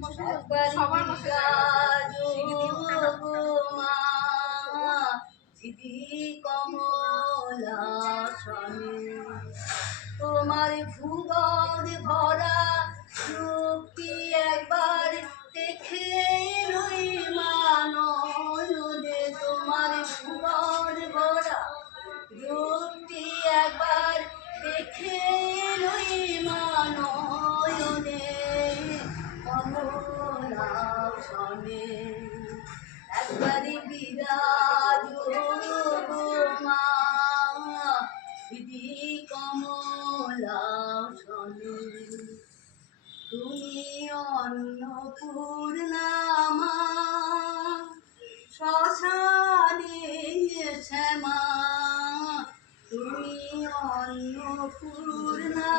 একবার কমলাসনে তোমার ভুবন ভরা রূপটি একবার দেখে লই মাননে তোমার ভুবন ভরা রূপটি একবার দেখে লই মাননে কমলাসনে একবারে বিরাজ মা দিদি কমলাসনে তুমি অন্নপূর্ণা মা শ্মশানে শ্যামা তুমি অন্নপূর্ণা